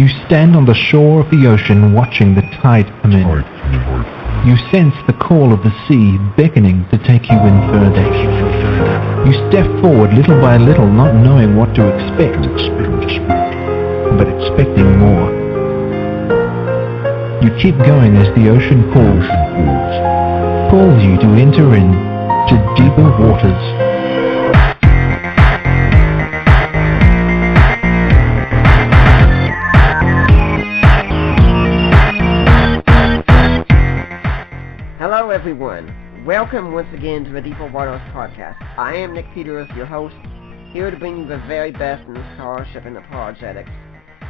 You stand on the shore of the ocean watching the tide come in. You sense the call of the sea beckoning to take you in further. You step forward little by little, not knowing what to expect, but expecting more. You keep going as the ocean calls you to enter in to deeper waters. Hello everyone, welcome once again to the Deeper Waters podcast. I am Nick Peters, your host, here to bring you the very best in scholarship and apologetics.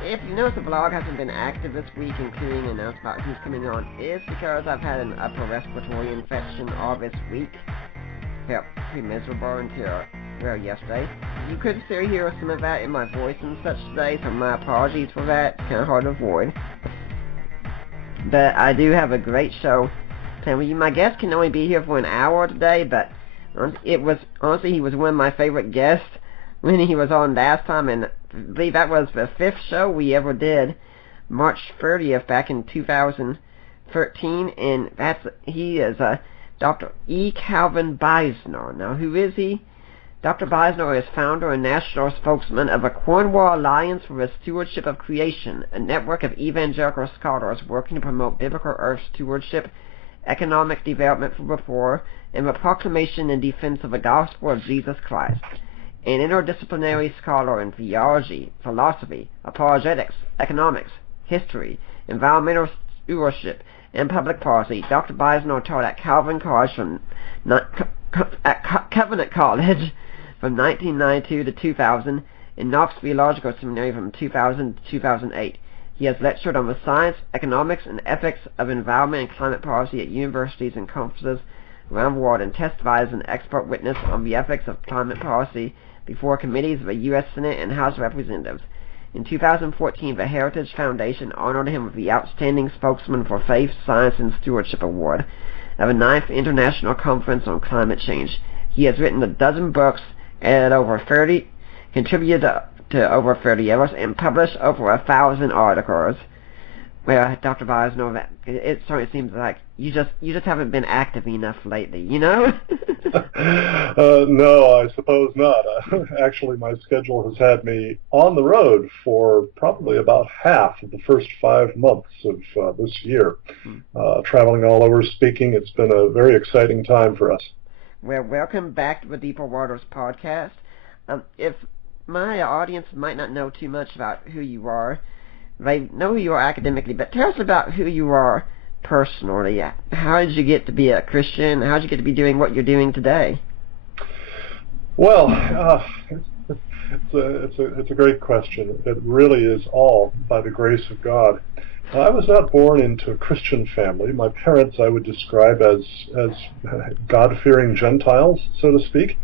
If you notice the blog hasn't been active this week, including an announcement about who's coming on, it's because I've had an upper respiratory infection all this week. Felt pretty miserable until, yesterday. You could still hear some of that in my voice and such today, so my apologies for that. It's kind of hard to avoid. But I do have a great show. My guest can only be here for an hour today, but he was one of my favorite guests when he was on last time, and I believe that was the 5th show we ever did, March 30th back in 2013, and he is Dr. E. Calvin Beisner. Now, who is he? Dr. Beisner is founder and national spokesman of the Cornwall Alliance for the Stewardship of Creation, a network of evangelical scholars working to promote biblical earth stewardship, economic development for the poor, and the proclamation and defense of the gospel of Jesus Christ. An interdisciplinary scholar in theology, philosophy, apologetics, economics, history, environmental stewardship, and public policy, Dr. Beisner taught at Covenant College from 1992 to 2000, and Knox Theological Seminary from 2000 to 2008. He has lectured on the science, economics, and ethics of environment and climate policy at universities and conferences around the world, and testified as an expert witness on the ethics of climate policy before committees of the U.S. Senate and House of Representatives. In 2014, the Heritage Foundation honored him with the Outstanding Spokesman for Faith, Science, and Stewardship Award at the 9th International Conference on Climate Change. He has written a dozen books, edited over 30, contributed to over 30 others, and published over 1,000 articles. Well, Dr. Beisner, it certainly seems like you just haven't been active enough lately, you know? No, I suppose not. Actually, my schedule has had me on the road for probably about half of the first 5 months of this year, traveling all over speaking. It's been a very exciting time for us. Well, welcome back to the Deeper Waters podcast. If my audience might not know too much about who you are, they know who you are academically, but tell us about who you are personally. How did you get to be a Christian? How did you get to be doing what you're doing today? Well, it's a great question. It really is all by the grace of God. I was not born into a Christian family. My parents I would describe as God-fearing Gentiles, so to speak.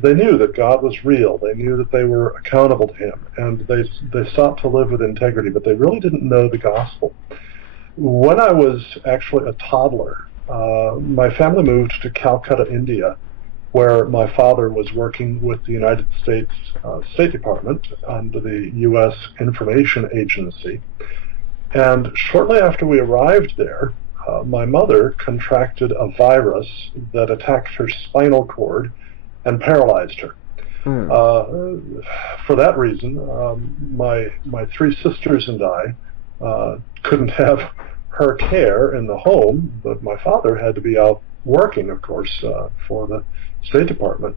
They knew that God was real. They knew that they were accountable to Him, and they sought to live with integrity, but they really didn't know the gospel. When I was actually a toddler, my family moved to Calcutta, India, where my father was working with the United States State Department under the U.S. Information Agency. And shortly after we arrived there, my mother contracted a virus that attacked her spinal cord and paralyzed her. For that reason, my 3 sisters and I couldn't have her care in the home, but my father had to be out working, of course, for the State Department.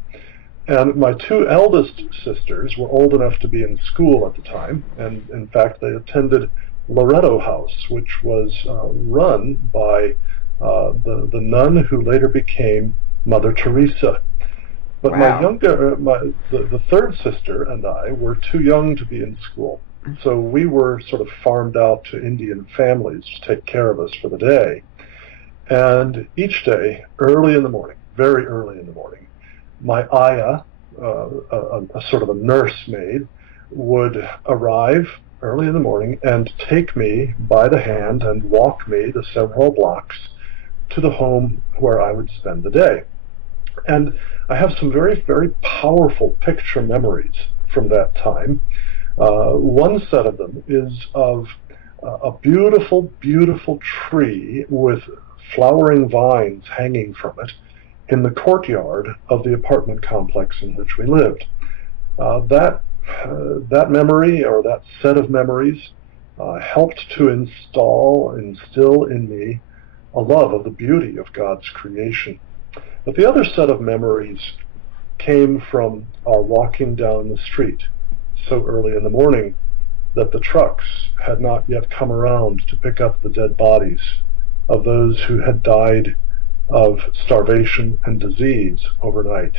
And my 2 eldest sisters were old enough to be in school at the time, and in fact they attended Loretto House, which was run by the nun who later became Mother Teresa. But Wow. the 3rd sister and I were too young to be in school, so we were sort of farmed out to Indian families to take care of us for the day. And each day, early in the morning, very early in the morning, my ayah, a sort of a nursemaid, would arrive early in the morning and take me by the hand and walk me the several blocks to the home where I would spend the day. And I have some very, very powerful picture memories from that time. One set of them is of a beautiful, beautiful tree with flowering vines hanging from it in the courtyard of the apartment complex in which we lived. That memory, or that set of memories, helped to instill in me a love of the beauty of God's creation. But the other set of memories came from our walking down the street so early in the morning that the trucks had not yet come around to pick up the dead bodies of those who had died of starvation and disease overnight.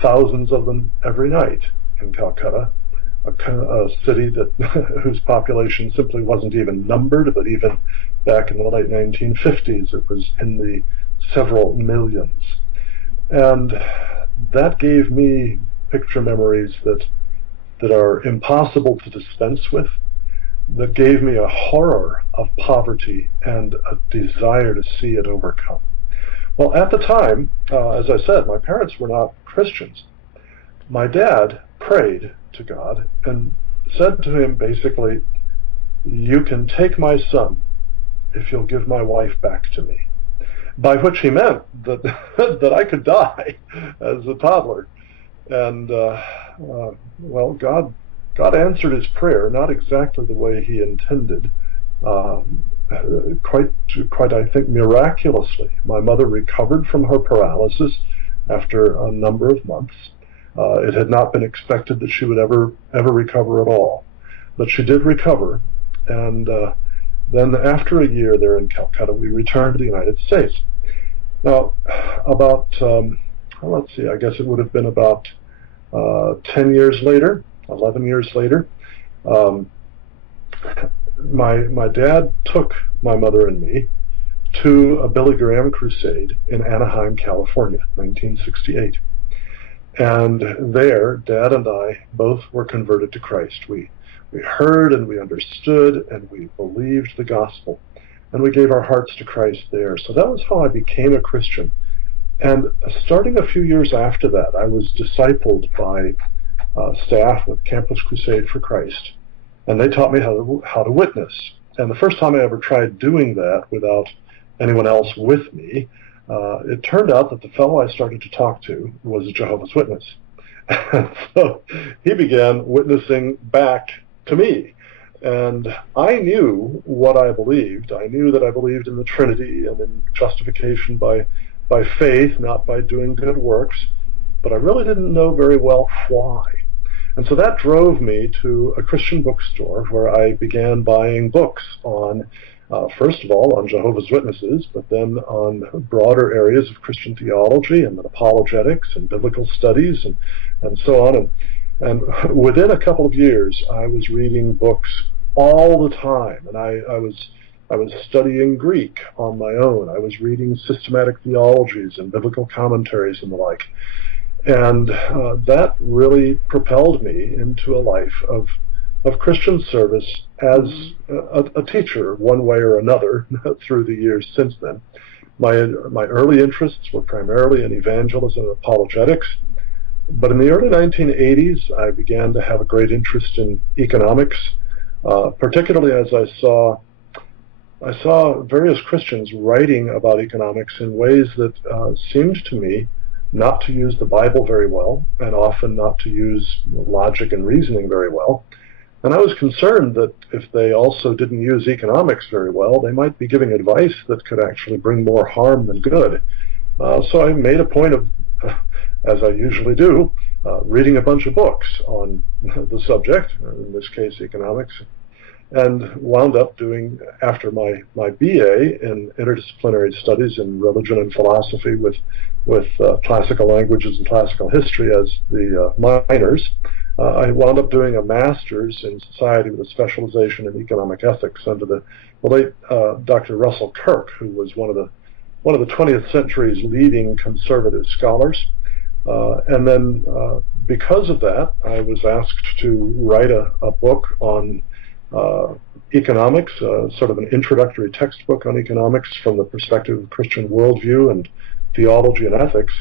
Thousands of them every night in Calcutta, a city that whose population simply wasn't even numbered, but even back in the late 1950s it was in the several millions. And that gave me picture memories that are impossible to dispense with, that gave me a horror of poverty and a desire to see it overcome. Well, at the time, as I said, my parents were not Christians. My dad prayed to God and said to him basically, "You can take my son if you'll give my wife back to me," by which he meant that that I could die as a toddler. And well, God answered his prayer, not exactly the way he intended, quite I think miraculously. My mother recovered from her paralysis after a number of months. It had not been expected that she would ever recover at all, but she did recover. And then after a year there in Calcutta, we returned to the United States. Now, about let's see, I guess it would have been about 10 years later, 11 years later, my dad took my mother and me to a Billy Graham crusade in Anaheim, California, 1968. And there, Dad and I both were converted to Christ. We heard and we understood and we believed the gospel. And we gave our hearts to Christ there. So that was how I became a Christian. And starting a few years after that, I was discipled by staff with Campus Crusade for Christ. And they taught me how to witness. And the first time I ever tried doing that without anyone else with me, it turned out that the fellow I started to talk to was a Jehovah's Witness. And so he began witnessing back to me. And I knew what I believed. I knew that I believed in the Trinity and in justification by faith, not by doing good works. But I really didn't know very well why. And so that drove me to a Christian bookstore where I began buying books on, first of all, on Jehovah's Witnesses, but then on broader areas of Christian theology and apologetics and biblical studies and so on. And within a couple of years, I was reading books all the time, and I was studying Greek on my own. I was reading systematic theologies and biblical commentaries and the like. And that really propelled me into a life of Christian service as a teacher, one way or another, through the years since then. My early interests were primarily in evangelism and apologetics, but in the early 1980s, I began to have a great interest in economics, particularly as I saw various Christians writing about economics in ways that seemed to me not to use the Bible very well, and often not to use logic and reasoning very well. And I was concerned that if they also didn't use economics very well, they might be giving advice that could actually bring more harm than good. So I made a point of, as I usually do, reading a bunch of books on the subject, in this case economics, and wound up doing, after my BA in interdisciplinary studies in religion and philosophy with classical languages and classical history as the minors, I wound up doing a master's in society with a specialization in economic ethics under the late Dr. Russell Kirk, who was one of the 20th century's leading conservative scholars. And then because of that, I was asked to write a book on economics, sort of an introductory textbook on economics from the perspective of Christian worldview and theology and ethics.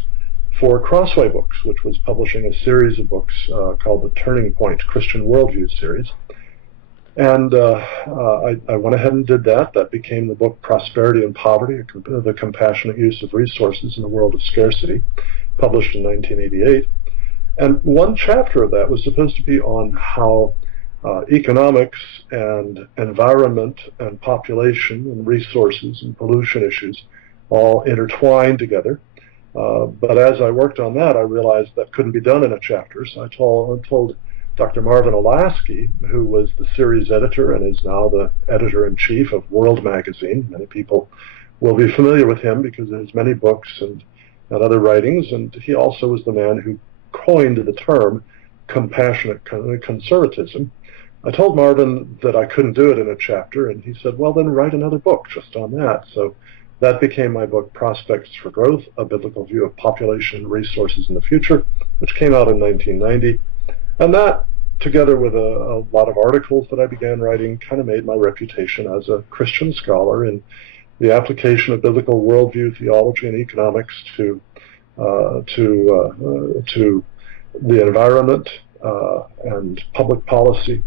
for Crossway Books, which was publishing a series of books called the Turning Point Christian Worldview series. And I went ahead and did that. That became the book Prosperity and Poverty, the Compassionate Use of Resources in a World of Scarcity, published in 1988. And one chapter of that was supposed to be on how economics and environment and population and resources and pollution issues all intertwined together. But as I worked on that, I realized that couldn't be done in a chapter. So I told Dr. Marvin Olasky, who was the series editor and is now the editor-in-chief of World Magazine. Many people will be familiar with him because of his many books and other writings. And he also was the man who coined the term compassionate conservatism. I told Marvin that I couldn't do it in a chapter, and he said, well, then write another book just on that. So that became my book, Prospects for Growth, A Biblical View of Population and Resources in the Future, which came out in 1990. And that, together with a lot of articles that I began writing, kind of made my reputation as a Christian scholar in the application of biblical worldview, theology, and economics to the environment and public policy.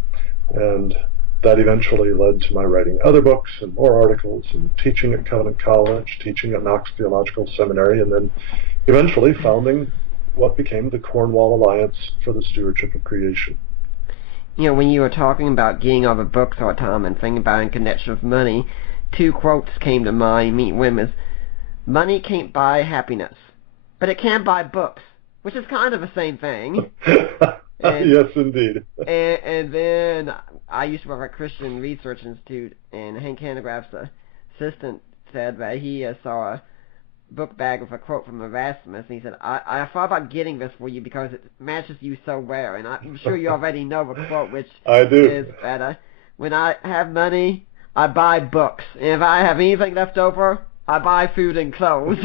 And that eventually led to my writing other books and more articles and teaching at Covenant College, teaching at Knox Theological Seminary, and then eventually founding what became the Cornwall Alliance for the Stewardship of Creation. You know, when you were talking about getting all the books all the time and thinking about in connection with money, two quotes came to mind, meet women. Money can't buy happiness, but it can buy books, which is kind of the same thing. And, yes, indeed. And then I used to work at Christian Research Institute, and Hank Hanegraaff's assistant said that he saw a book bag with a quote from Erasmus, and he said, I thought about getting this for you because it matches you so well, and I'm sure you already know the quote, which I do. Is that when I have money, I buy books, and if I have anything left over, I buy food and clothes.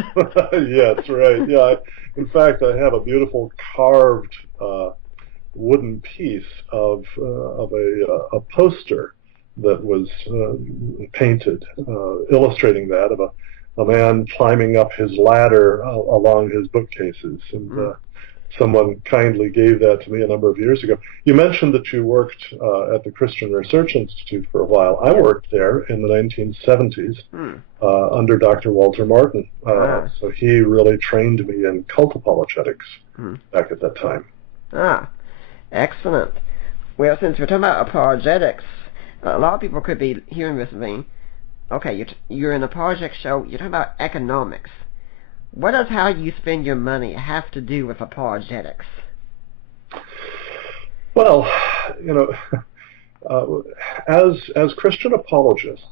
Yes, right. Yeah. In fact, I have a beautiful carved wooden piece of a poster that was painted, illustrating that, of a man climbing up his ladder along his bookcases. And someone kindly gave that to me a number of years ago. You mentioned that you worked at the Christian Research Institute for a while. I worked there in the 1970s under Dr. Walter Martin. So he really trained me in cult apologetics back at that time. Excellent. Well, since we're talking about apologetics, a lot of people could be hearing this and saying, okay, you're in an apologetic show, you're talking about economics. What does how you spend your money have to do with apologetics? Well, you know, as Christian apologists,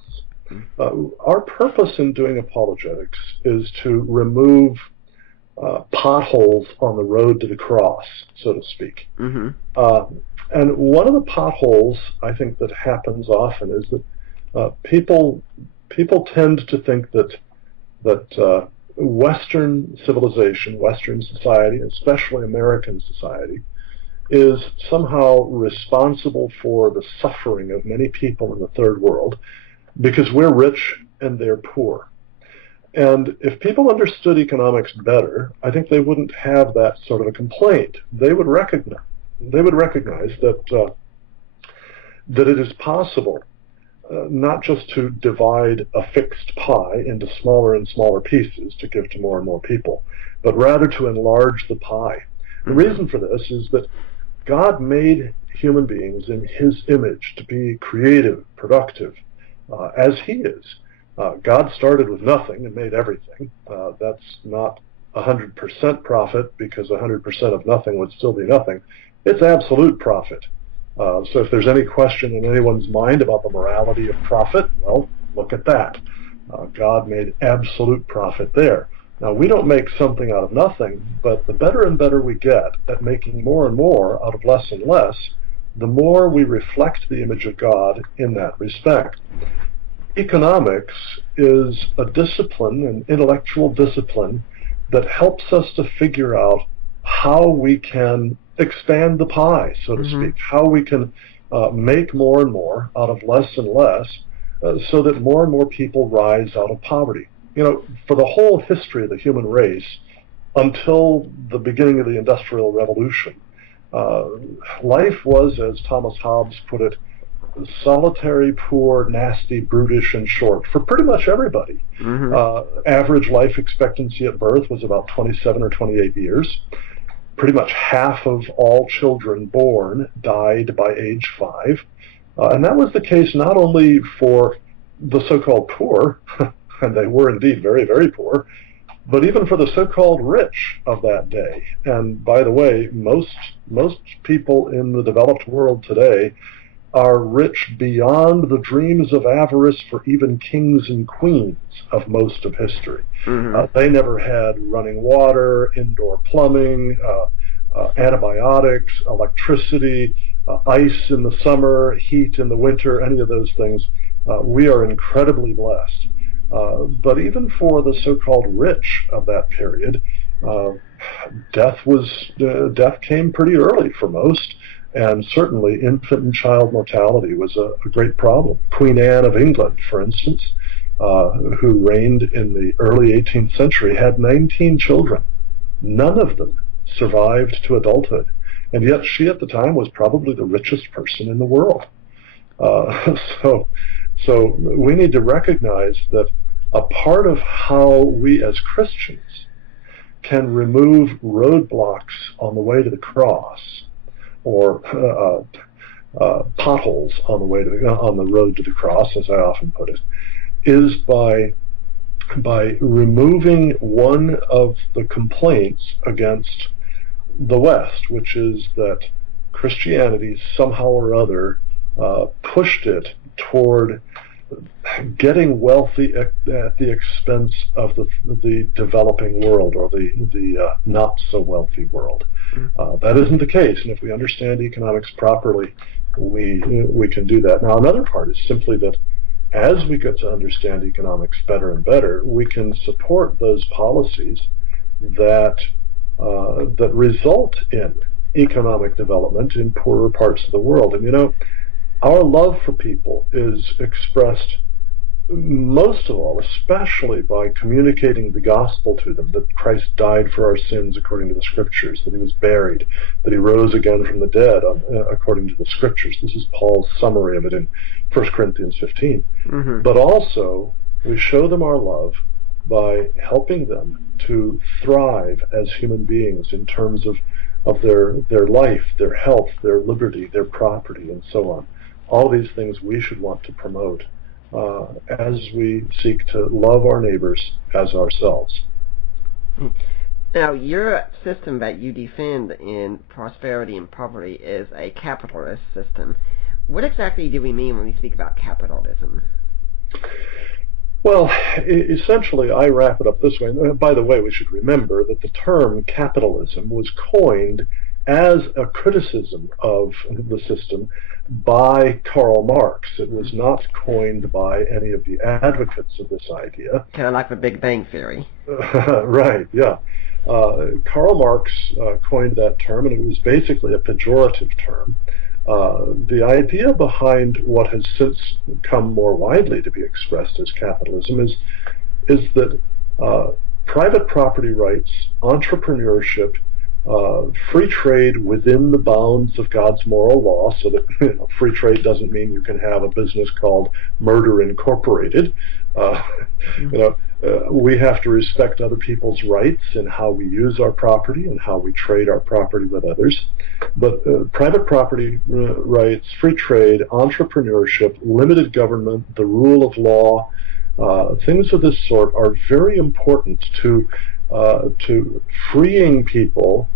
our purpose in doing apologetics is to remove potholes on the road to the cross, so to speak. And one of the potholes I think that happens often is that people tend to think that Western civilization, Western society, especially American society, is somehow responsible for the suffering of many people in the third world because we're rich and they're poor. And if people understood economics better, I think they wouldn't have that sort of a complaint. They would recognize that it is possible not just to divide a fixed pie into smaller and smaller pieces to give to more and more people, but rather to enlarge the pie. The reason for this is that God made human beings in His image to be creative, productive, as He is. God started with nothing and made everything. That's not 100% profit, because 100% of nothing would still be nothing. It's absolute profit. So if there's any question in anyone's mind about the morality of profit, well, look at that. God made absolute profit there. Now, we don't make something out of nothing, but the better and better we get at making more and more out of less and less, the more we reflect the image of God in that respect. Economics is a discipline, an intellectual discipline, that helps us to figure out how we can expand the pie, so to speak, how we can make more and more out of less and less, so that more and more people rise out of poverty. You know, for the whole history of the human race, until the beginning of the Industrial Revolution. Life was, as Thomas Hobbes put it, solitary, poor, nasty, brutish, and short for pretty much everybody. Average life expectancy at birth was about 27 or 28 years. Pretty much half of all children born died by age 5. And that was the case not only for the so-called poor, and they were indeed very, very poor, but even for the so-called rich of that day. And by the way, most people in the developed world today are rich beyond the dreams of avarice for even kings and queens of most of history. They never had running water, indoor plumbing, antibiotics, electricity, ice in the summer, heat in the winter, any of those things. We are incredibly blessed. But even for the so-called rich of that period, death came pretty early for most. And certainly infant and child mortality was a great problem. Queen Anne of England, for instance, who reigned in the early 18th century, had 19 children. None of them survived to adulthood. And yet she at the time was probably the richest person in the world. So we need to recognize that a part of how we as Christians can remove roadblocks on the way to the cross, or potholes on the road to the cross, as I often put it, is by removing one of the complaints against the West, which is that Christianity somehow or other pushed it toward getting wealthy at the expense of the developing world, or the not so wealthy world. That isn't the case, and if we understand economics properly, we can do that. Now, another part is simply that as we get to understand economics better and better, we can support those policies that result in economic development in poorer parts of the world. And our love for people is expressed most of all, especially by communicating the gospel to them, that Christ died for our sins according to the Scriptures, that he was buried, that he rose again from the dead according to the Scriptures. This is Paul's summary of it in 1 Corinthians 15. But also, we show them our love by helping them to thrive as human beings in terms of their life, their health, their liberty, their property, and so on. All these things we should want to promote as we seek to love our neighbors as ourselves. Now, your system that you defend in Prosperity and Poverty is a capitalist system. What exactly do we mean when we speak about capitalism? Well, essentially, I wrap it up this way. By the way, we should remember that the term capitalism was coined as a criticism of the system by Karl Marx. It was not coined by any of the advocates of this idea. Kind of like the Big Bang Theory. Right, yeah. Karl Marx coined that term, and it was basically a pejorative term. The idea behind what has since come more widely to be expressed as capitalism is that private property rights, entrepreneurship, free trade within the bounds of God's moral law, so that free trade doesn't mean you can have a business called Murder Incorporated. We have to respect other people's rights in how we use our property and how we trade our property with others. But private property rights, free trade, entrepreneurship, limited government, the rule of law, things of this sort are very important to freeing people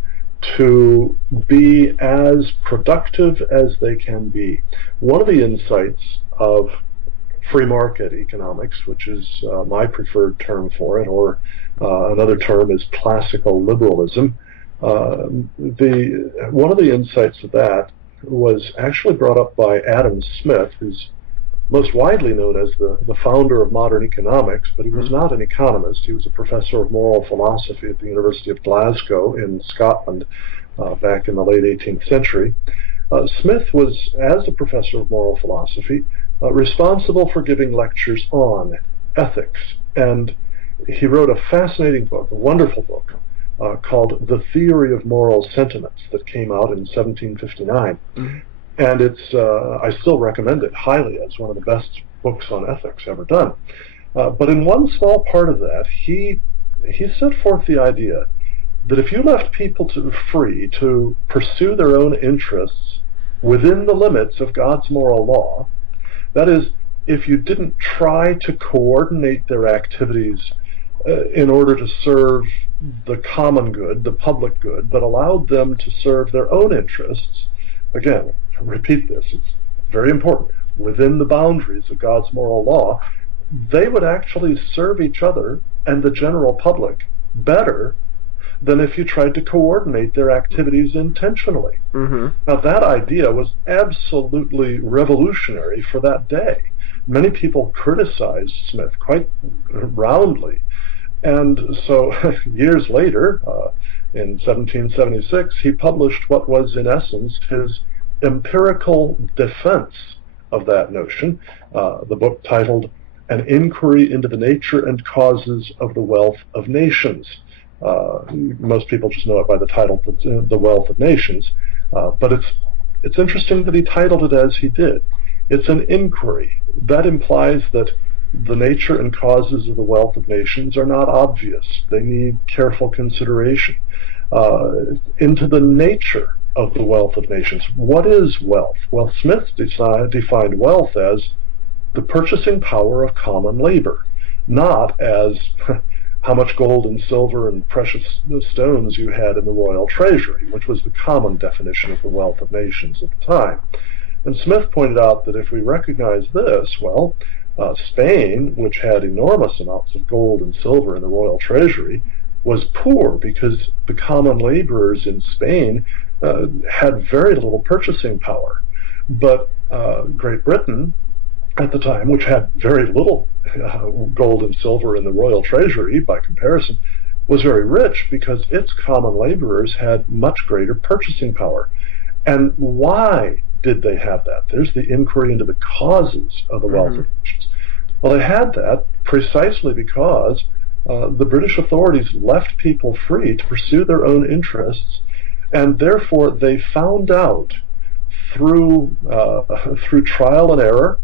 to be as productive as they can be. One of the insights of free market economics, which is my preferred term for it, or another term is classical liberalism, one of the insights of that was actually brought up by Adam Smith, who's most widely known as the founder of modern economics, but he was not an economist. He was a professor of moral philosophy at the University of Glasgow in Scotland back in the late 18th century. Smith was, as a professor of moral philosophy, responsible for giving lectures on ethics, and he wrote a fascinating book, a wonderful book, called The Theory of Moral Sentiments that came out in 1759. Mm-hmm. And I still recommend it highly as one of the best books on ethics ever done. But in one small part of that, he set forth the idea that if you left people free to pursue their own interests within the limits of God's moral law, that is, if you didn't try to coordinate their activities in order to serve the common good, the public good, but allowed them to serve their own interests, again, repeat this, it's very important, within the boundaries of God's moral law, they would actually serve each other and the general public better than if you tried to coordinate their activities intentionally. Mm-hmm. Now, that idea was absolutely revolutionary for that day. Many people criticized Smith quite roundly. And so years later, in 1776, he published what was, in essence, his empirical defense of that notion, the book titled An Inquiry into the Nature and Causes of the Wealth of Nations. Most people just know it by the title, The Wealth of Nations, but it's interesting that he titled it as he did. It's an inquiry. That implies that the nature and causes of the wealth of nations are not obvious. They need careful consideration. Into the nature of the wealth of nations. What is wealth? Well, Smith defined wealth as the purchasing power of common labor, not as how much gold and silver and precious stones you had in the royal treasury, which was the common definition of the wealth of nations at the time. And Smith pointed out that if we recognize this, well, Spain, which had enormous amounts of gold and silver in the royal treasury, was poor because the common laborers in Spain had very little purchasing power. But Great Britain, at the time, which had very little gold and silver in the royal treasury by comparison, was very rich because its common laborers had much greater purchasing power. And why did they have that? There's the inquiry into the causes of the wealth of nations. Well, they had that precisely because the British authorities left people free to pursue their own interests, and therefore they found out through trial and error,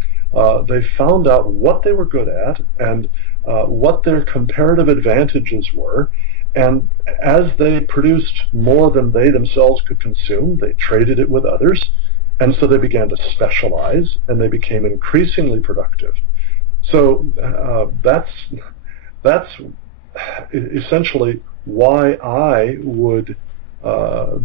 they found out what they were good at and what their comparative advantages were. And as they produced more than they themselves could consume, they traded it with others. And so they began to specialize, and they became increasingly productive. So that's essentially why I would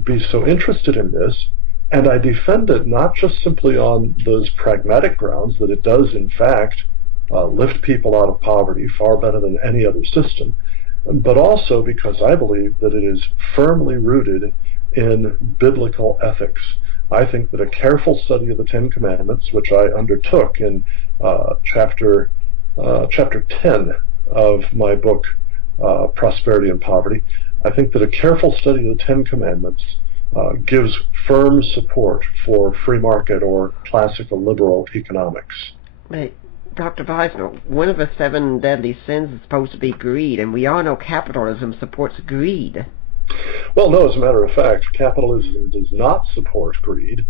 be so interested in this. And I defend it not just simply on those pragmatic grounds that it does, in fact, lift people out of poverty far better than any other system, but also because I believe that it is firmly rooted in biblical ethics. I think that a careful study of the Ten Commandments, which I undertook in chapter 10 of my book, Prosperity and Poverty, I think that a careful study of the Ten Commandments gives firm support for free market or classical liberal economics. Hey, Dr. Beisner, one of the 7 deadly sins is supposed to be greed, and we all know capitalism supports greed. Well, no, as a matter of fact, capitalism does not support greed.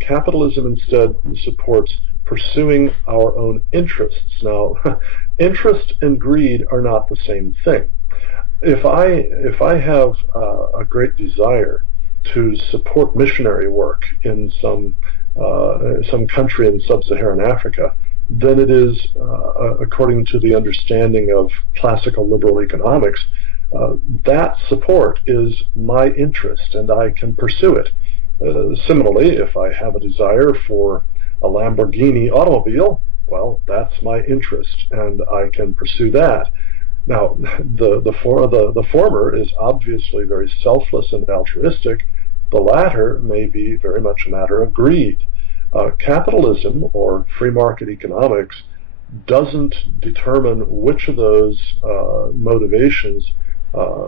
Capitalism instead supports pursuing our own interests. Now, interest and greed are not the same thing. If I have a great desire to support missionary work in some country in sub-Saharan Africa, then it is, according to the understanding of classical liberal economics, that support is my interest, and I can pursue it. Similarly, if I have a desire for a Lamborghini automobile, well, that's my interest, and I can pursue that. Now, the former is obviously very selfless and altruistic. The latter may be very much a matter of greed. Capitalism, or free market economics, doesn't determine which of those motivations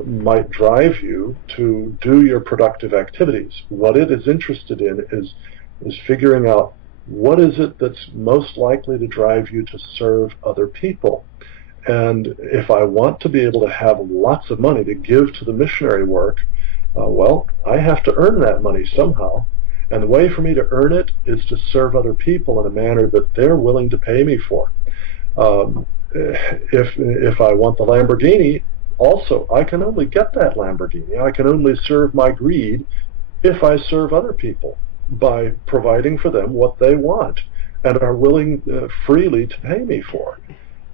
might drive you to do your productive activities. What it is interested in is figuring out what is it that's most likely to drive you to serve other people. And if I want to be able to have lots of money to give to the missionary work, well, I have to earn that money somehow. And the way for me to earn it is to serve other people in a manner that they're willing to pay me for. If I want the Lamborghini, also, I can only get that Lamborghini. I can only serve my greed if I serve other people by providing for them what they want and are willing freely to pay me for.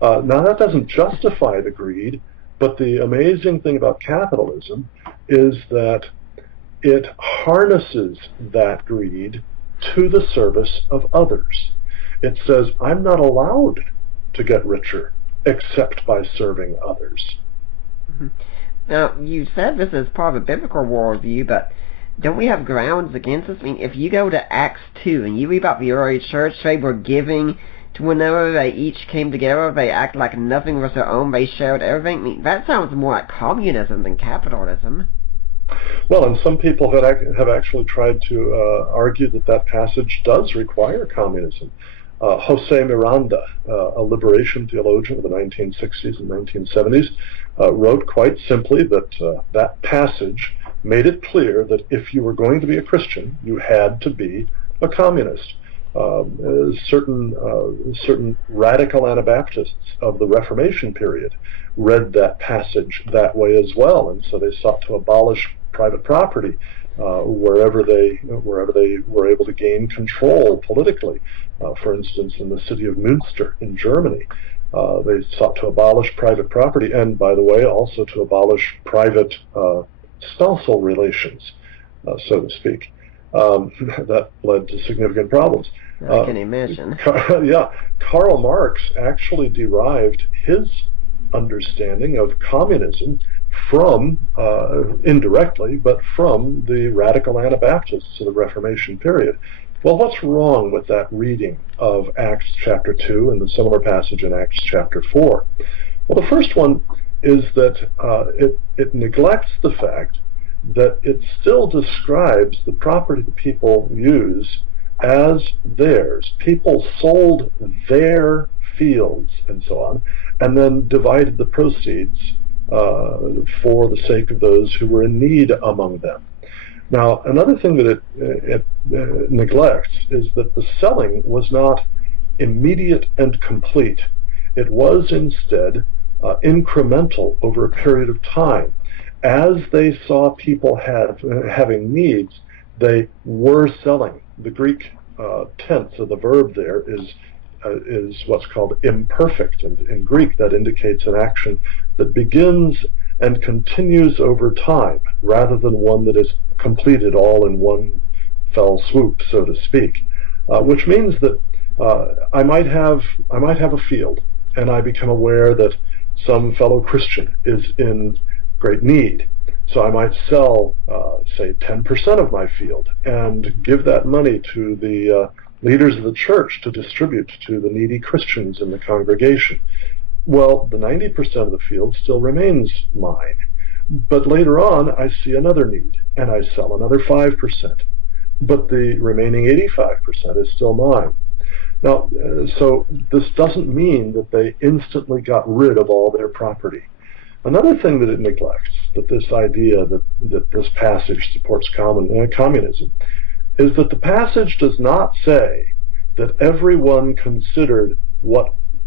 Now, that doesn't justify the greed, but the amazing thing about capitalism is that it harnesses that greed to the service of others. It says, I'm not allowed to get richer except by serving others. Mm-hmm. Now, you said this is part of a biblical worldview, but don't we have grounds against this? I mean, if you go to Acts 2 and you read about the early church, they were giving to whenever they each came together, they acted like nothing was their own, they shared everything. I mean, that sounds more like communism than capitalism. Well, and some people have actually tried to argue that passage does require communism. Jose Miranda, a liberation theologian of the 1960s and 1970s, wrote quite simply that that passage made it clear that if you were going to be a Christian, you had to be a communist. Certain radical Anabaptists of the Reformation period read that passage that way as well, and so they sought to abolish private property wherever they were able to gain control politically. For instance, in the city of Münster in Germany, they sought to abolish private property, and by the way, also to abolish private spousal relations, so to speak. That led to significant problems. I can imagine. Karl Marx actually derived his understanding of communism from, indirectly, but from the radical Anabaptists of the Reformation period. Well, what's wrong with that reading of Acts chapter 2 and the similar passage in Acts chapter 4? Well, the first one is that it neglects the fact that it still describes the property that people use as theirs. People sold their fields and so on, and then divided the proceeds for the sake of those who were in need among them. Now, another thing that it neglects is that the selling was not immediate and complete. It was instead incremental over a period of time. As they saw people having needs, they were selling. The Greek tense of the verb there is what's called imperfect, and in Greek that indicates an action that begins and continues over time, rather than one that is completed all in one fell swoop, so to speak. Which means that I might have a field, and I become aware that some fellow Christian is in great need. So I might sell, say, 10% of my field and give that money to the leaders of the church to distribute to the needy Christians in the congregation. Well, the 90% of the field still remains mine. But later on, I see another need, and I sell another 5%. But the remaining 85% is still mine. Now, so this doesn't mean that they instantly got rid of all their property. Another thing that it neglects, that this idea that this passage supports communism, is that the passage does not say that everyone considered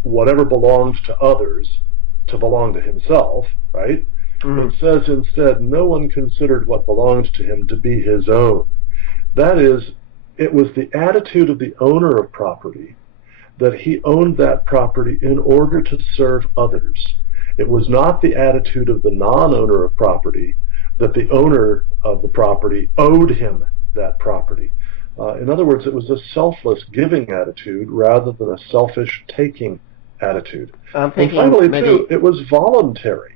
whatever belonged to others to belong to himself, right? Mm-hmm. It says instead, no one considered what belonged to him to be his own. That is, it was the attitude of the owner of property that he owned that property in order to serve others. It was not the attitude of the non-owner of property that the owner of the property owed him that property. In other words, it was a selfless giving attitude rather than a selfish taking attitude. And finally, too, it was voluntary.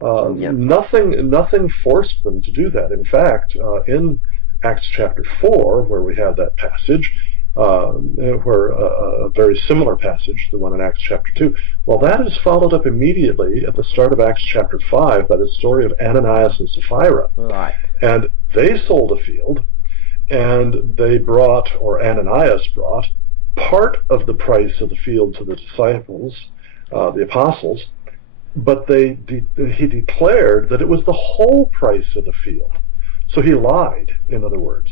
Nothing forced them to do that. In fact, in Acts chapter 4, where we have that passage, where a very similar passage, the one in Acts chapter 2, well, that is followed up immediately at the start of Acts chapter 5 by the story of Ananias and Sapphira. Right. And they sold a field, and they brought, or Ananias brought, part of the price of the field to the disciples, the apostles, but he declared that it was the whole price of the field. So he lied, in other words.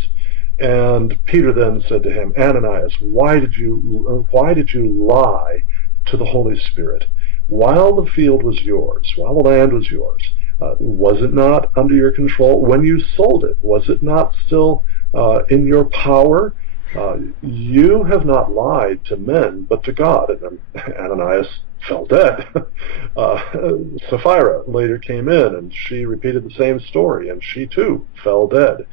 And Peter then said to him, Ananias, why did you lie to the Holy Spirit? While the field was yours, while the land was yours, was it not under your control? When you sold it, was it not still in your power? You have not lied to men, but to God. And then Ananias fell dead. Sapphira later came in, and she repeated the same story, and she too fell dead.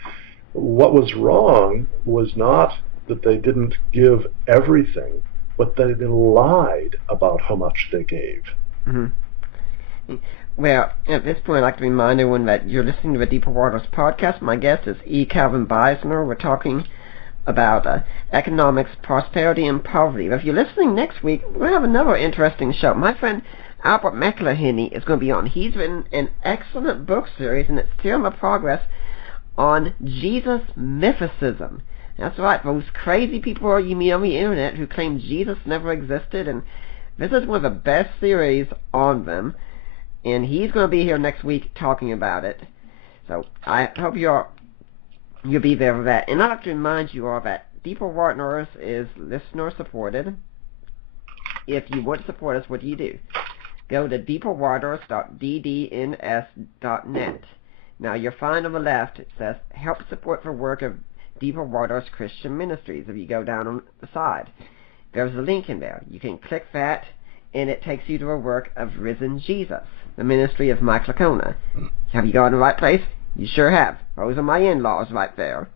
What was wrong was not that they didn't give everything, but they lied about how much they gave. Mm-hmm. Well, at this point, I'd like to remind everyone that you're listening to the Deeper Waters podcast. My guest is E. Calvin Beisner. We're talking about economics, prosperity, and poverty. But if you're listening next week, we're going to have another interesting show. My friend Albert McElhenney is going to be on. He's written an excellent book series, and it's still in progress, on Jesus mythicism. That's right, those crazy people you meet on the internet who claim Jesus never existed, and this is one of the best series on them, and he's going to be here next week talking about it. So I hope you'll be there for that. And I'd like to remind you all that Deeper Waters is listener supported. If you want to support us, what do? Go to deeperwaters.ddns.net. Now, you'll find on the left, it says, help support the work of Deeper Waters Christian Ministries. If you go down on the side, there's a link in there. You can click that, and it takes you to a work of Risen Jesus, the ministry of Mike Lacona. Have you gone to the right place? You sure have. Those are my in-laws right there.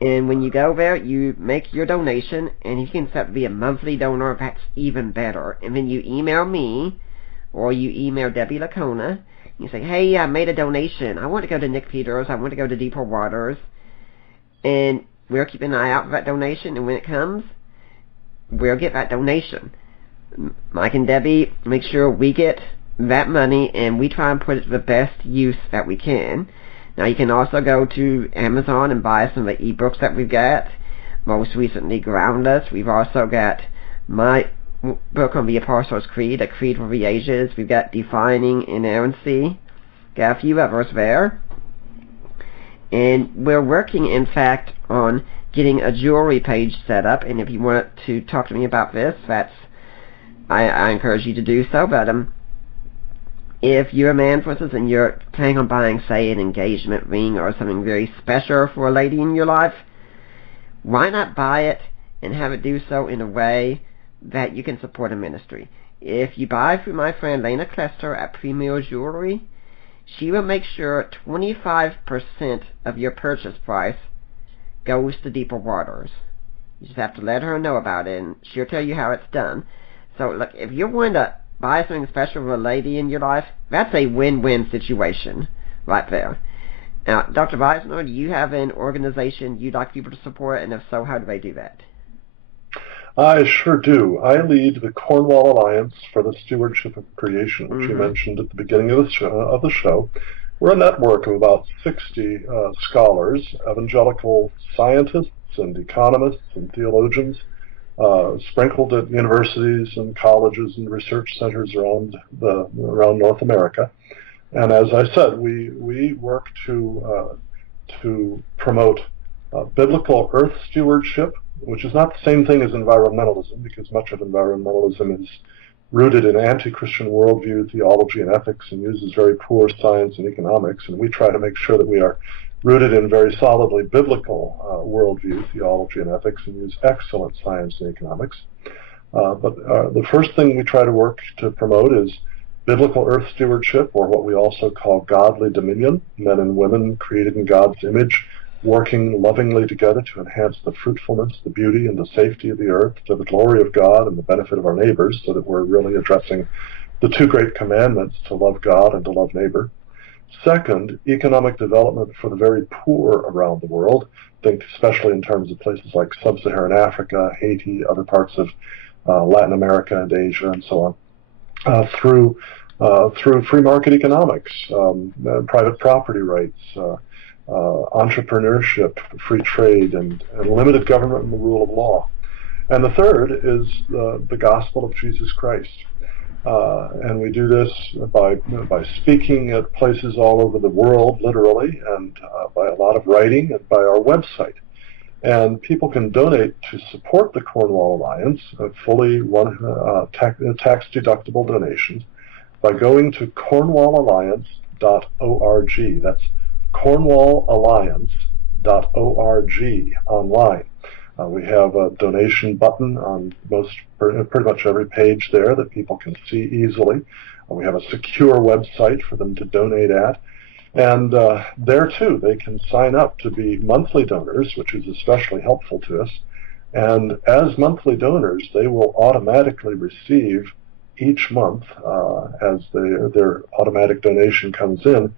And when you go there, you make your donation, and if you can set to be a monthly donor, that's even better. And then you email me, or you email Debbie Lacona. You say, hey, I made a donation. I want to go to Nick Peters. I want to go to Deeper Waters. And we'll keep an eye out for that donation. And when it comes, we'll get that donation. Mike and Debbie make sure we get that money, and we try and put it to the best use that we can. Now, you can also go to Amazon and buy some of the ebooks that we've got. Most recently, Ground Us. We've also got my book on the Apostles' Creed, A Creed for the Ages. We've got Defining Inerrancy. Got a few others there. And we're working, in fact, on getting a jewelry page set up. And if you want to talk to me about this, I encourage you to do so. But if you're a man, for instance, and you're planning on buying, say, an engagement ring or something very special for a lady in your life, why not buy it and have it do so in a way that you can support a ministry? If you buy through my friend Lena Klester at Premier Jewelry, she will make sure 25% of your purchase price goes to Deeper Waters. You just have to let her know about it, and she'll tell you how it's done. So, look, if you're going to buy something special for a lady in your life, that's a win-win situation right there. Now, Dr. Beisner, do you have an organization you'd like people to support, and if so, how do they do that? I sure do. I lead the Cornwall Alliance for the Stewardship of Creation, which you mentioned at the beginning of the show. We're a network of about 60 scholars, evangelical scientists and economists and theologians, sprinkled at universities and colleges and research centers around North America. And as I said, we work to promote biblical earth stewardship, which is not the same thing as environmentalism, because much of environmentalism is rooted in anti-Christian worldview, theology, and ethics, and uses very poor science and economics. And we try to make sure that we are rooted in very solidly biblical worldview, theology, and ethics, and use excellent science and economics. But the first thing we try to work to promote is biblical earth stewardship, or what we also call godly dominion, men and women created in God's image, working lovingly together to enhance the fruitfulness, the beauty, and the safety of the earth to the glory of God and the benefit of our neighbors, so that we're really addressing the two great commandments, to love God and to love neighbor. Second, economic development for the very poor around the world. Think especially in terms of places like sub-Saharan Africa, Haiti, other parts of Latin America and Asia, and so on, through free market economics, private property rights, entrepreneurship, free trade, and limited government and the rule of law. And the third is the gospel of Jesus Christ. And we do this by speaking at places all over the world, literally, and by a lot of writing and by our website. And people can donate to support the Cornwall Alliance, fully tax-deductible donations, by going to cornwallalliance.org. That's cornwallalliance.org online. We have a donation button on pretty much every page there that people can see easily. We have a secure website for them to donate at. And there, too, they can sign up to be monthly donors, which is especially helpful to us. And as monthly donors, they will automatically receive each month, as their automatic donation comes in,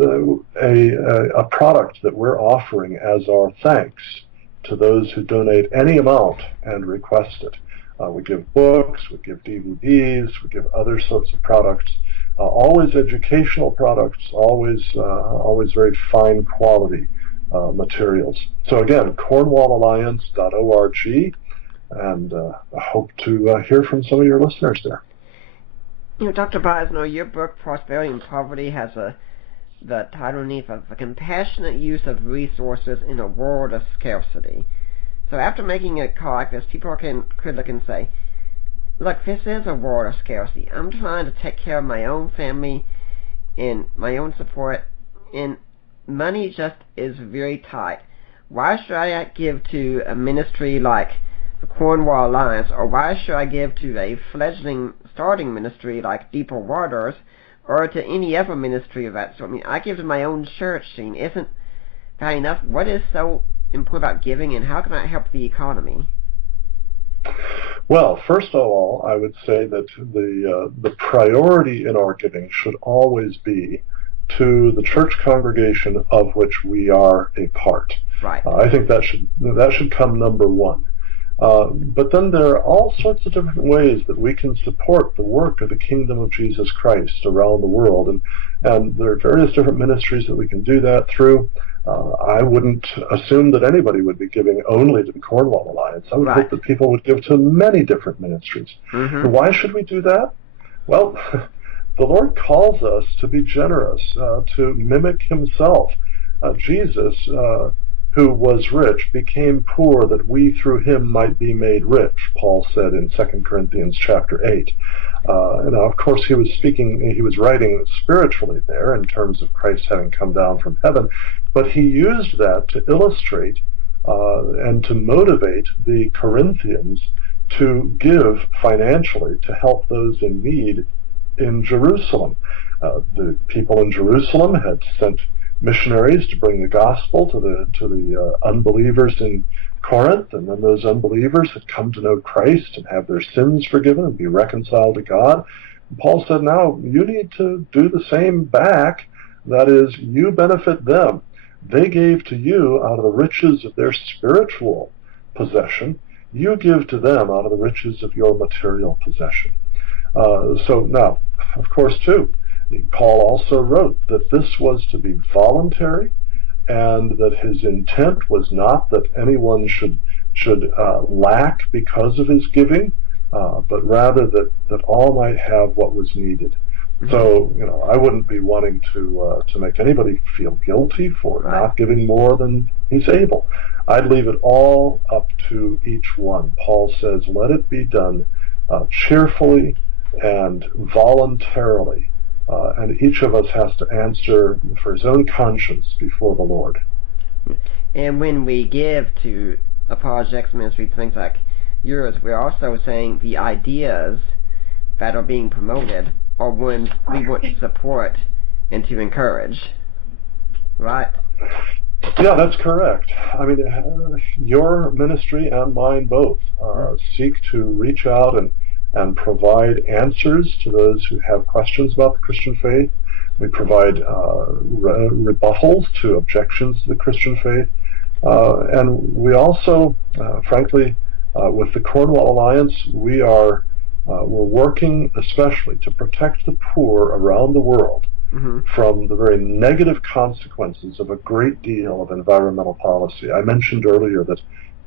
a product that we're offering as our thanks to those who donate any amount and request it. We give books, we give DVDs, we give other sorts of products, always educational products, always very fine quality materials. So again, cornwallalliance.org, and I hope to hear from some of your listeners there. You know, Dr. Beisner, your book, Prosperity and Poverty, has the title underneath of The Compassionate Use of Resources in a World of Scarcity. So after making a call like this, people could look and say, look, this is a world of scarcity. I'm trying to take care of my own family and my own support, and money just is very tight. Why should I give to a ministry like the Cornwall Alliance, or why should I give to a fledgling starting ministry like Deeper Waters, or to any other ministry of that sort? I mean, I give to my own church scene. Isn't that enough? What is so important about giving, and how can that help the economy? Well, first of all, I would say that the priority in our giving should always be to the church congregation of which we are a part. Right. I think that should come number one. But then there are all sorts of different ways that we can support the work of the kingdom of Jesus Christ around the world, and there are various different ministries that we can do that through. I wouldn't assume that anybody would be giving only to the Cornwall Alliance. I would hope that people would give to many different ministries. And why should we do that? Well, the Lord calls us to be generous, to mimic himself. Jesus, who was rich, became poor that we through him might be made rich, Paul said in 2 Corinthians chapter 8. Now, of course, he was writing spiritually there in terms of Christ having come down from heaven, but he used that to illustrate and to motivate the Corinthians to give financially to help those in need in Jerusalem. The people in Jerusalem had sent missionaries to bring the gospel to the unbelievers in Corinth, and then those unbelievers had come to know Christ and have their sins forgiven and be reconciled to God. And Paul said, now you need to do the same back. That is, you benefit them. They gave to you out of the riches of their spiritual possession. You give to them out of the riches of your material possession. So now, of course, too, Paul also wrote that this was to be voluntary, and that his intent was not that anyone should lack because of his giving, but rather that all might have what was needed. So, I wouldn't be wanting to make anybody feel guilty for not giving more than he's able. I'd leave it all up to each one. Paul says, let it be done cheerfully and voluntarily. And each of us has to answer for his own conscience before the Lord. And when we give to apologetics ministry, things like yours, we're also saying the ideas that are being promoted are ones we want to support and to encourage. Right? Yeah, that's correct. I mean, your ministry and mine both seek to reach out and provide answers to those who have questions about the Christian faith. We provide rebuttals to objections to the Christian faith. And we also, frankly, with the Cornwall Alliance, we're working especially to protect the poor around the world from the very negative consequences of a great deal of environmental policy. I mentioned earlier that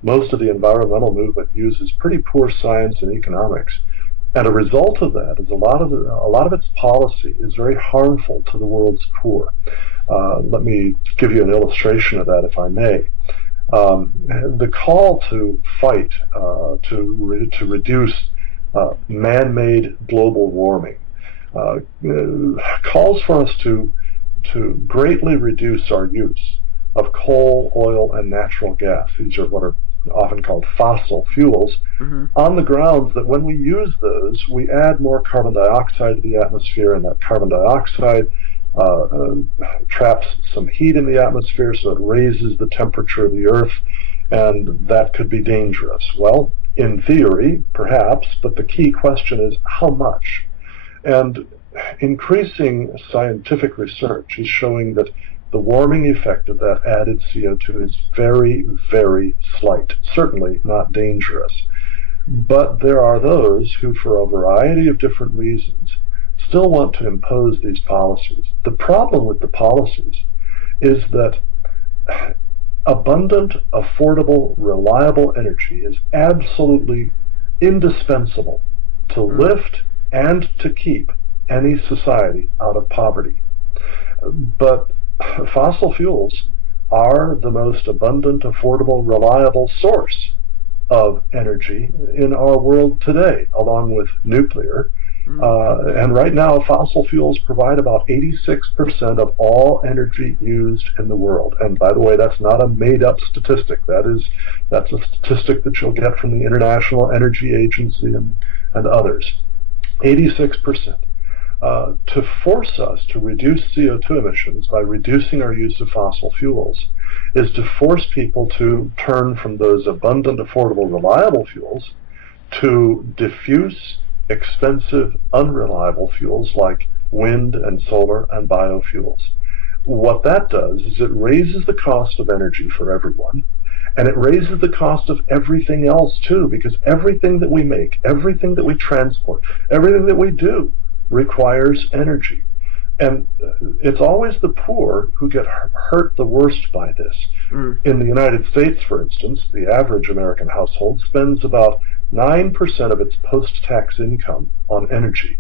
most of the environmental movement uses pretty poor science and economics. And a result of that is a lot of its policy is very harmful to the world's poor. Let me give you an illustration of that, if I may. The call to fight to reduce man-made global warming calls for us to greatly reduce our use of coal, oil, and natural gas. These are what are often called fossil fuels, on the grounds that when we use those, we add more carbon dioxide to the atmosphere, and that carbon dioxide traps some heat in the atmosphere, so it raises the temperature of the Earth, and that could be dangerous. Well, in theory, perhaps, but the key question is how much? And increasing scientific research is showing that the warming effect of that added CO2 is very, very slight, certainly not dangerous. But there are those who, for a variety of different reasons, still want to impose these policies. The problem with the policies is that abundant, affordable, reliable energy is absolutely indispensable to lift and to keep any society out of poverty. But fossil fuels are the most abundant, affordable, reliable source of energy in our world today, along with nuclear. And right now, fossil fuels provide about 86% of all energy used in the world. And by the way, that's not a made-up statistic. That's a statistic that you'll get from the International Energy Agency and others. 86%. To force us to reduce CO2 emissions by reducing our use of fossil fuels is to force people to turn from those abundant, affordable, reliable fuels to diffuse, expensive, unreliable fuels like wind and solar and biofuels. What that does is it raises the cost of energy for everyone, and it raises the cost of everything else too, because everything that we make, everything that we transport, everything that we do requires energy. And it's always the poor who get hurt the worst by this. In the United States, for instance, the average American household spends about 9% of its post-tax income on energy.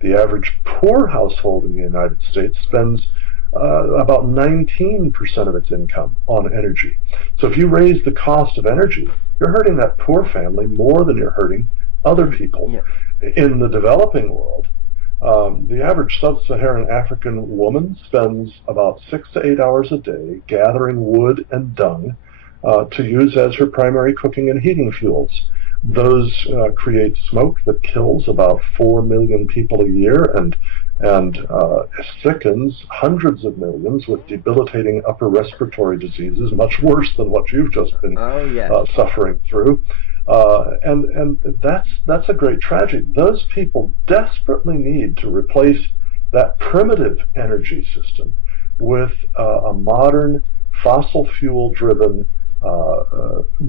The average poor household in the United States spends about 19% of its income on energy. So if you raise the cost of energy, you're hurting that poor family more than you're hurting other people. Yeah. In the developing world, the average sub-Saharan African woman spends about 6 to 8 hours a day gathering wood and dung to use as her primary cooking and heating fuels. Those create smoke that kills about 4 million people a year and sickens hundreds of millions with debilitating upper respiratory diseases, much worse than what you've just been suffering through. And that's a great tragedy. Those people desperately need to replace that primitive energy system with a modern fossil fuel driven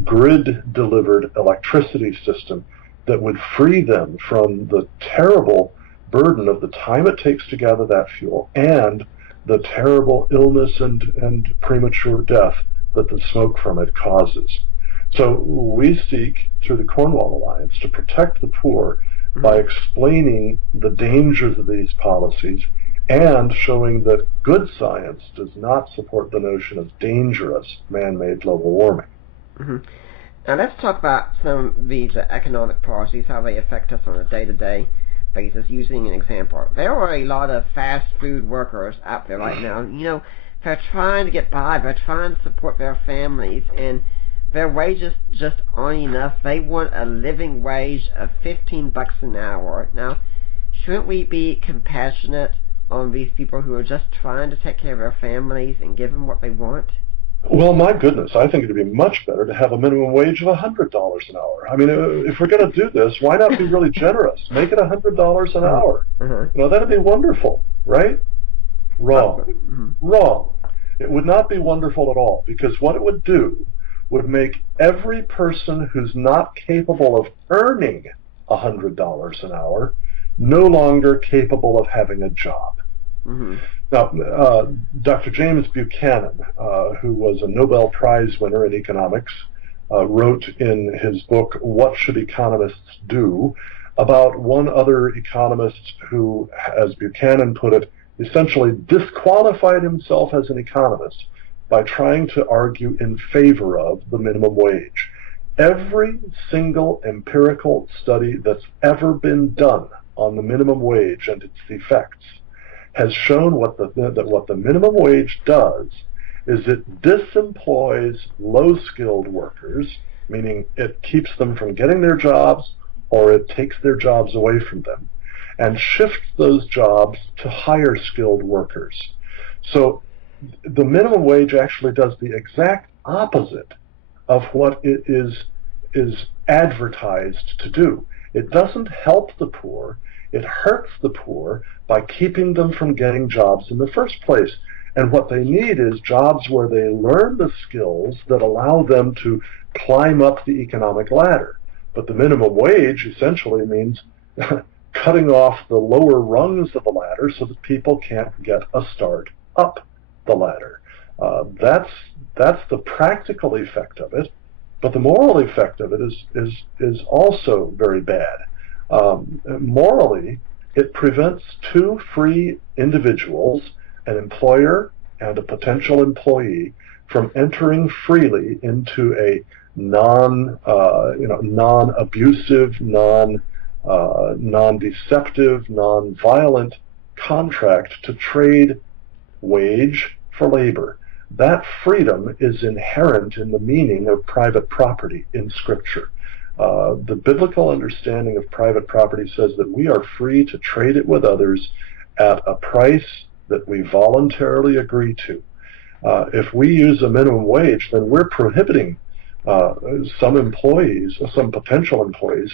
grid delivered electricity system that would free them from the terrible burden of the time it takes to gather that fuel and the terrible illness and premature death that the smoke from it causes. So we seek, through the Cornwall Alliance, to protect the poor by explaining the dangers of these policies and showing that good science does not support the notion of dangerous man-made global warming. Now let's talk about some of these economic policies, how they affect us on a day-to-day basis. Using an example, there are a lot of fast food workers out there right now. You know, they're trying to get by, they're trying to support their families, and their wages just aren't enough. They want a living wage of $15 an hour. Now, shouldn't we be compassionate on these people who are just trying to take care of their families and give them what they want? Well, my goodness, I think it would be much better to have a minimum wage of $100 an hour. I mean, if we're going to do this, why not be really generous? Make it $100 an hour. You know, that'd be wonderful, right? Wrong. Wrong. It would not be wonderful at all, because what it would do would make every person who's not capable of earning $100 an hour no longer capable of having a job. Now, Dr. James Buchanan, who was a Nobel Prize winner in economics, wrote in his book, What Should Economists Do?, about one other economist who, as Buchanan put it, essentially disqualified himself as an economist by trying to argue in favor of the minimum wage. Every single empirical study that's ever been done on the minimum wage and its effects has shown that what the minimum wage does is it disemploys low-skilled workers, meaning it keeps them from getting their jobs or it takes their jobs away from them, and shifts those jobs to higher-skilled workers. So the minimum wage actually does the exact opposite of what it is advertised to do. It doesn't help the poor. It hurts the poor by keeping them from getting jobs in the first place. And what they need is jobs where they learn the skills that allow them to climb up the economic ladder. But the minimum wage essentially means cutting off the lower rungs of the ladder so that people can't get a start up the ladder. That's the practical effect of it. But the moral effect of it is also very bad. Morally, it prevents two free individuals, an employer and a potential employee, from entering freely into a non-abusive, non-deceptive, non-violent contract to trade wage for labor. That freedom is inherent in the meaning of private property in Scripture. The biblical understanding of private property says that we are free to trade it with others at a price that we voluntarily agree to. If we use a minimum wage, then we're prohibiting some potential employees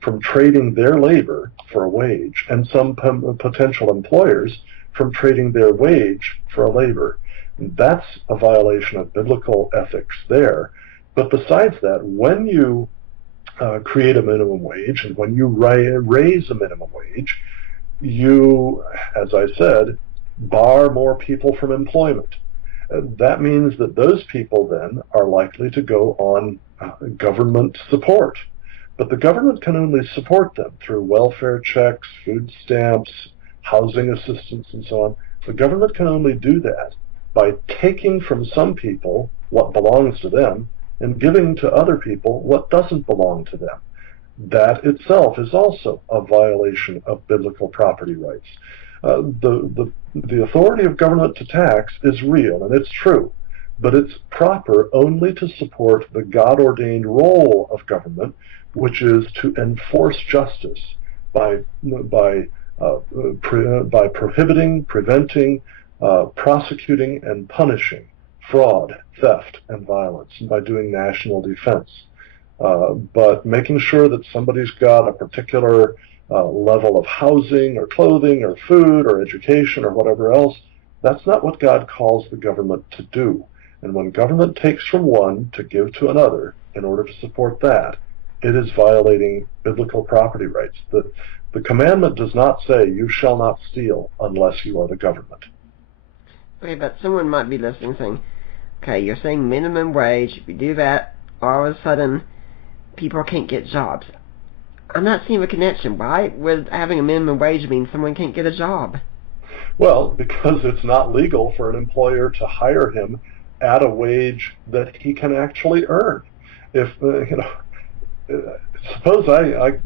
from trading their labor for a wage, and some potential employers from trading their wage for a labor. That's a violation of biblical ethics there. But besides that, when you create a minimum wage and when you raise a minimum wage, you, as I said, bar more people from employment. That means that those people then are likely to go on government support. But the government can only support them through welfare checks, food stamps, housing assistance, and so on. The government can only do that by taking from some people what belongs to them and giving to other people what doesn't belong to them. That itself is also a violation of biblical property rights. The authority of government to tax is real, and it's true, but it's proper only to support the God-ordained role of government, which is to enforce justice by prohibiting, preventing, prosecuting, and punishing fraud, theft, and violence, and by doing national defense. But making sure that somebody's got a particular level of housing or clothing or food or education or whatever else, that's not what God calls the government to do. And when government takes from one to give to another in order to support that, it is violating biblical property rights. The commandment does not say you shall not steal unless you are the government. Okay, but someone might be listening saying, okay, you're saying minimum wage, if you do that, all of a sudden people can't get jobs. I'm not seeing a connection. Why would having a minimum wage mean someone can't get a job? Well, because it's not legal for an employer to hire him at a wage that he can actually earn. If suppose I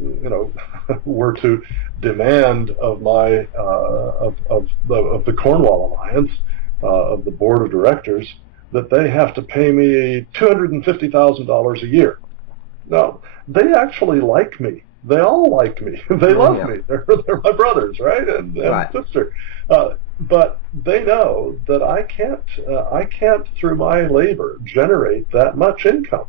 were to demand of my of the Cornwall Alliance, of the board of directors, that they have to pay me $250,000 a year. No, they actually like me. They all like me. They love me. They're my brothers, right, and sister. But they know that I can't through my labor generate that much income,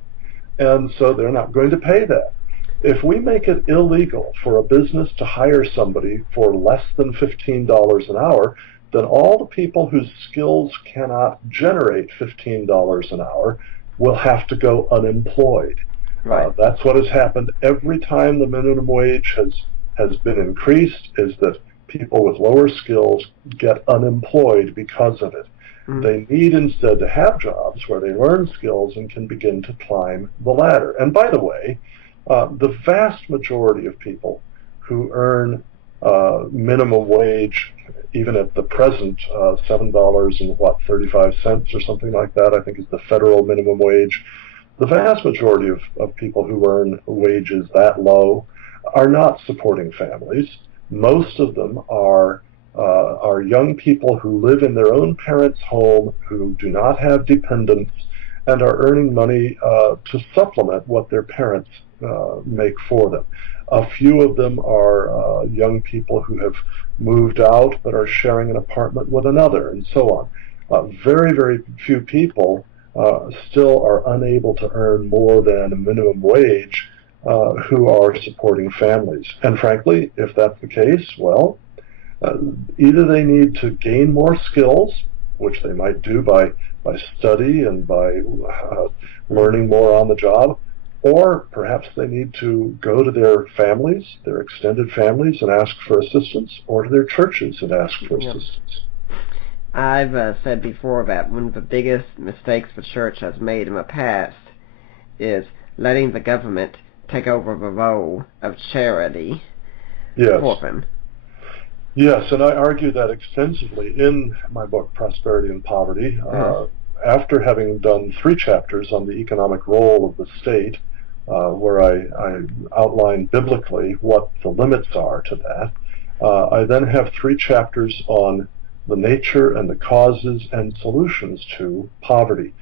and so they're not going to pay that. If we make it illegal for a business to hire somebody for less than $15 an hour, then all the people whose skills cannot generate $15 an hour will have to go unemployed. Right. That's what has happened every time the minimum wage has been increased, is that people with lower skills get unemployed because of it. Mm-hmm. They need instead to have jobs where they learn skills and can begin to climb the ladder. And by the way, the vast majority of people who earn minimum wage, even at the present $7.35 or something like that, I think is the federal minimum wage. The vast majority of people who earn wages that low are not supporting families. Most of them are young people who live in their own parents' home, who do not have dependents, and are earning money to supplement what their parents make for them. A few of them are young people who have moved out but are sharing an apartment with another, and so on. Very, very few people still are unable to earn more than a minimum wage who are supporting families. And frankly, if that's the case, well, either they need to gain more skills, which they might do by study and by learning more on the job, or perhaps they need to go to their families, their extended families, and ask for assistance, or to their churches and ask for assistance. I've said before that one of the biggest mistakes the church has made in the past is letting the government take over the role of charity for them. Yes, and I argue that extensively in my book, Prosperity and Poverty. After having done 3 chapters on the economic role of the state, where I outline biblically what the limits are to that, I then have 3 chapters on the nature and the causes and solutions to poverty.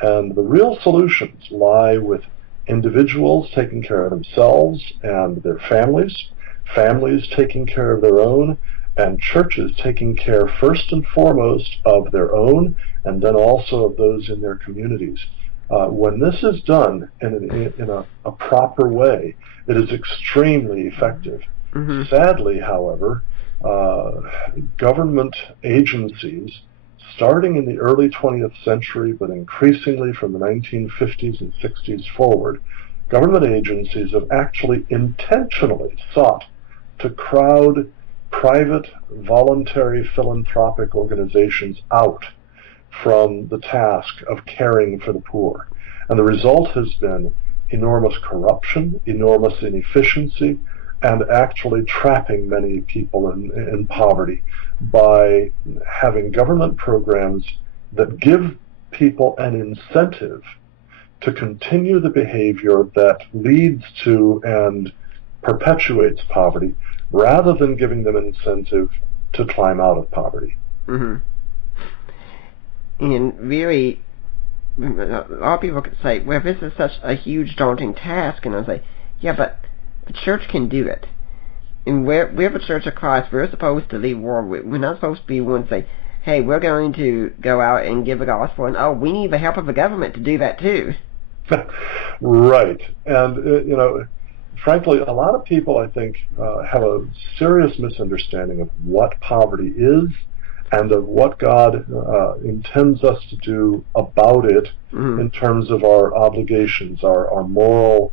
And the real solutions lie with individuals taking care of themselves and their families, families taking care of their own, and churches taking care first and foremost of their own and then also of those in their communities. When this is done in a proper way, it is extremely effective. Sadly, however, government agencies, starting in the early 20th century, but increasingly from the 1950s and 60s forward, government agencies have actually intentionally sought to crowd private, voluntary, philanthropic organizations out from the task of caring for the poor. And the result has been enormous corruption, enormous inefficiency, and actually trapping many people in poverty by having government programs that give people an incentive to continue the behavior that leads to and perpetuates poverty, rather than giving them an incentive to climb out of poverty. And really, a lot of people could say, well, this is such a huge, daunting task, and I say, yeah, but the church can do it. And we're the Church of Christ. We're supposed to lead the world. We're not supposed to be one to say, hey, we're going to go out and give the gospel, and oh, we need the help of the government to do that too. Right. And, frankly, a lot of people, I think, have a serious misunderstanding of what poverty is and of what God intends us to do about it in terms of our obligations, our moral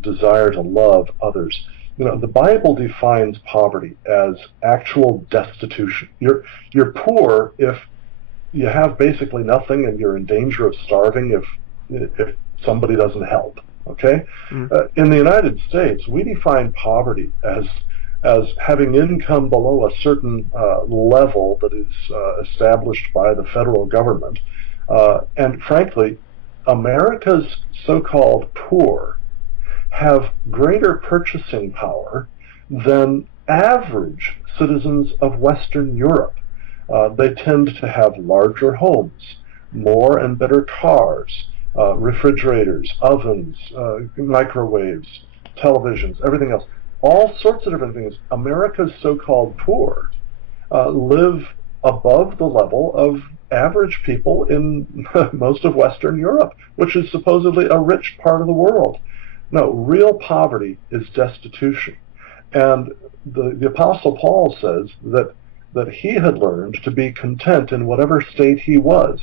desire to love others. The Bible defines poverty as actual destitution. You're poor if you have basically nothing and you're in danger of starving if somebody doesn't help. Okay? In the United States, we define poverty as having income below a certain level that is established by the federal government. And frankly, America's so-called poor have greater purchasing power than average citizens of Western Europe. They tend to have larger homes, more and better cars, refrigerators, ovens, microwaves, televisions, everything else. All sorts of different things. America's so-called poor live above the level of average people in most of Western Europe, which is supposedly a rich part of the world. No, real poverty is destitution. And the Apostle Paul says that he had learned to be content in whatever state he was,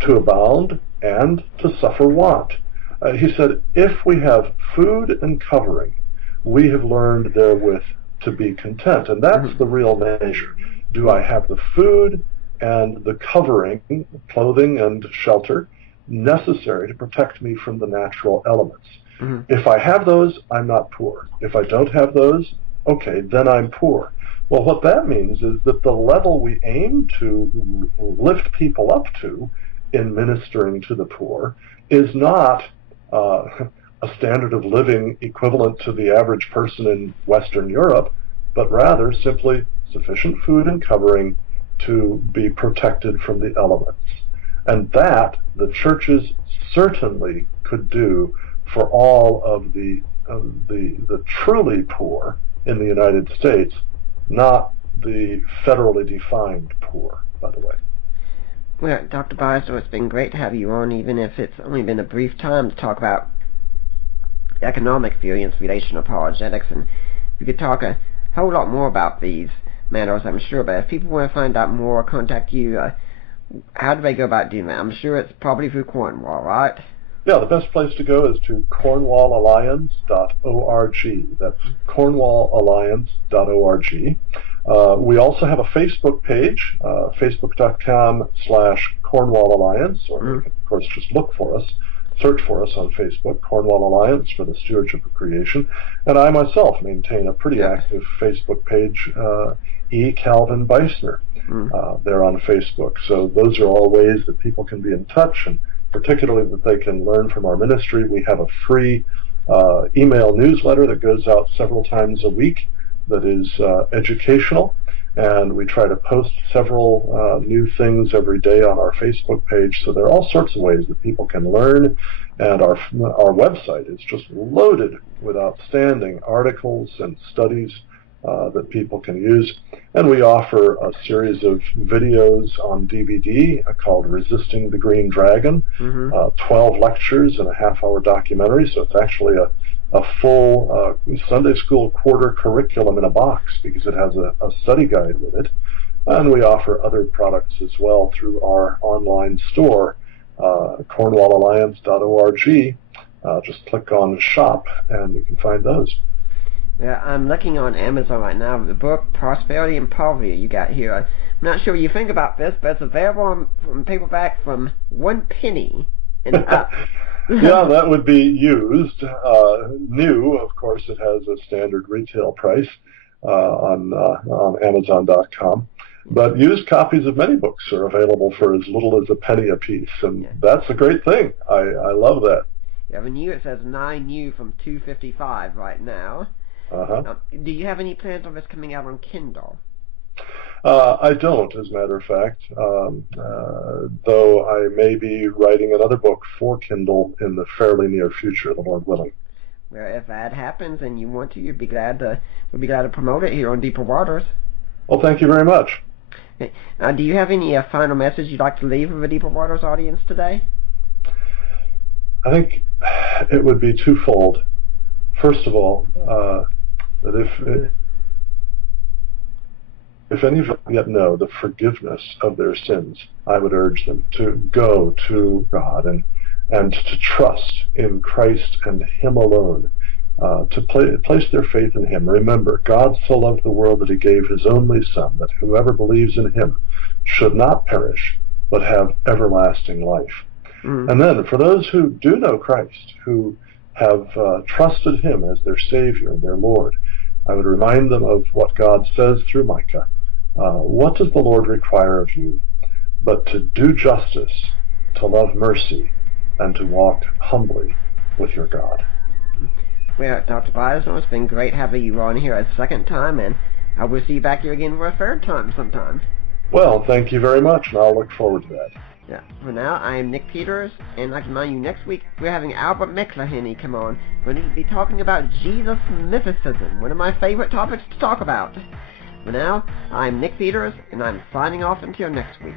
to abound and to suffer want. He said, if we have food and covering, we have learned therewith to be content. And that's the real measure. Do I have the food and the covering, clothing and shelter, necessary to protect me from the natural elements? If I have those, I'm not poor. If I don't have those, okay, then I'm poor. Well, what that means is that the level we aim to lift people up to in ministering to the poor is not a standard of living equivalent to the average person in Western Europe, but rather simply sufficient food and covering to be protected from the elements. And that the churches certainly could do for all of the truly poor in the United States, not the federally defined poor, by the way. Well, Dr. Beisner, it's been great to have you on, even if it's only been a brief time, to talk about economic theory and relational apologetics, and we could talk a whole lot more about these matters, I'm sure. But if people want to find out more or contact you, how do they go about doing that? I'm sure it's probably through Cornwall, right? Yeah, the best place to go is to cornwallalliance.org. That's cornwallalliance.org. We also have a Facebook page, facebook.com/Cornwall Alliance, or you can, of course, just look for us, search for us on Facebook, Cornwall Alliance for the Stewardship of Creation. And I myself maintain a pretty active Facebook page, E. Calvin Beisner. They're on Facebook. So those are all ways that people can be in touch, and particularly that they can learn from our ministry. We have a free email newsletter that goes out several times a week that is educational, and we try to post several new things every day on our Facebook page. So there are all sorts of ways that people can learn, and our website is just loaded with outstanding articles and studies that people can use. And we offer a series of videos on DVD called Resisting the Green Dragon, 12 lectures and a half-hour documentary. So it's actually a full Sunday school quarter curriculum in a box, because it has a study guide with it. And we offer other products as well through our online store, cornwallalliance.org. Just click on Shop and you can find those. Yeah, I'm looking on Amazon right now, the book Prosperity and Poverty you got here. I'm not sure what you think about this, but it's available from paperback from 1 penny and up. Yeah, that would be used. New, of course, it has a standard retail price on Amazon.com. But used copies of many books are available for as little as a penny a piece, and that's a great thing. I love that. Yeah, the new, it says 9 new from $2.55 right now. Do you have any plans on this coming out on Kindle? I don't, as a matter of fact, though I may be writing another book for Kindle in the fairly near future, the Lord willing. Well, if that happens and you want to, we'd be glad to promote it here on Deeper Waters. Well, thank you very much. Okay. Do you have any final message you'd like to leave with the Deeper Waters audience today? I think it would be twofold. First of all, that if any of them yet know the forgiveness of their sins, I would urge them to go to God and to trust in Christ and Him alone, to place their faith in Him. Remember, God so loved the world that He gave His only Son, that whoever believes in Him should not perish, but have everlasting life. And then, for those who do know Christ, who have trusted Him as their Savior and their Lord, I would remind them of what God says through Micah. What does the Lord require of you but to do justice, to love mercy, and to walk humbly with your God? Well, Dr. Beisner, it's been great having you on here a second time, and I will see you back here again for a third time sometime. Well, thank you very much, and I'll look forward to that. Yeah. For now, I am Nick Peters, and I'd like to remind you, next week we're having Albert McLahenny come on. We're going to be talking about Jesus mythicism, one of my favorite topics to talk about. For now, I'm Nick Peters, and I'm signing off until next week.